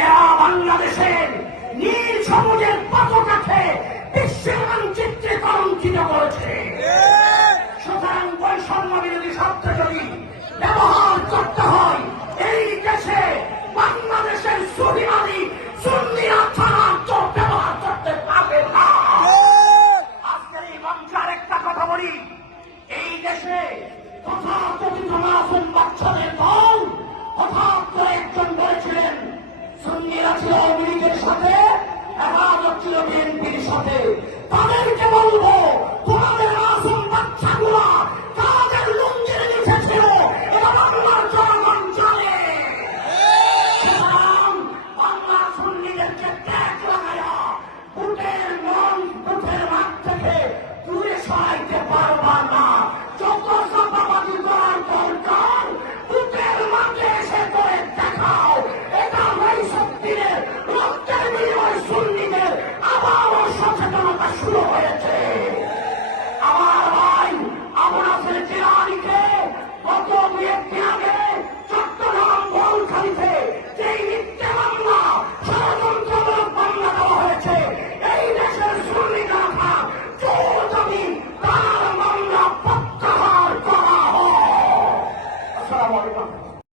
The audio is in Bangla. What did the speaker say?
এরা বাংলাদেশের নীল সবুজের পতাকাকে বিশ্বের মানচিত্রে কলঙ্কিত করেছে। সুতরাং বৈষম্য বিরোধী শব্দ যদি ব্যবহার করতে হয় এই দেশে বাংলাদেশের সুফিবাদী সুন্নিরা ছাড়ার চোখ ব্যবহার করতে পারবে না। আজকের এই মঞ্চে আরেকটা কথা বলি, এই দেশে তথাকথিত মাসুম বাচ্চাদের দল হঠাৎ করে একজন বলেছিলেন সুন্নিরা ছিল আওয়ামী লীগের সাথে, হেফাজত ছিল বিএনপির সাথে।